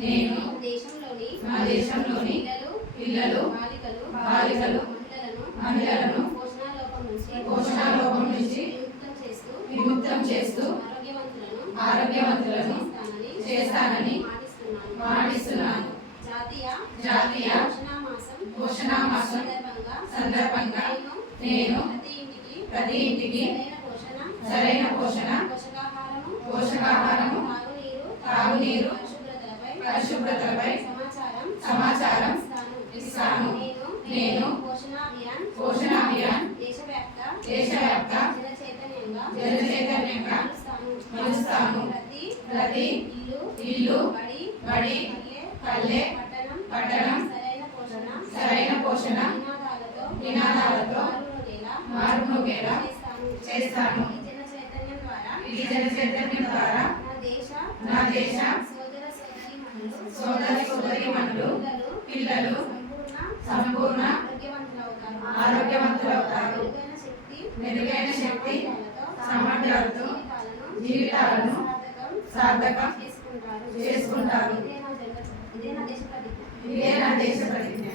నేను నా దేశంలోని పిల్లలు బాలికలు మహిళలను పోషణలోపం నుంచి విముక్తం చేస్తూ ఆరోగ్యవంతులను చేస్తానని మాటిస్తున్నాను. జాతీయ పోషణ మాసం సందర్భంగా నేను ప్రతి ఇంటికి సరైన పోషణ, పోషకాహారము, తాగునీరు, పరిశుభ్రతలపై సమాచారం ఇస్తాను. నేను పోషణ అభియాన్ దేశవ్యాప్త జన చైతన్యంగా మలుస్తాను. ప్రతి ఇల్లు, బడి, పల్లె, పట్టణం సరైన పోషణ నినాదాలతో మారుమోగేలా చేస్తాను. ఈ జన చైతన్యం ద్వారా నా దేశ సోదరీమణులు పిల్లలు సంపూర్ణ ఆరోగ్యవంతులవుతారు. మెరుగైన శక్తి సామర్థ్యాలతో జీవితాలను సార్థకం చేసుకుంటారు. ఇదే నా దేశ ప్రతిజ్ఞ.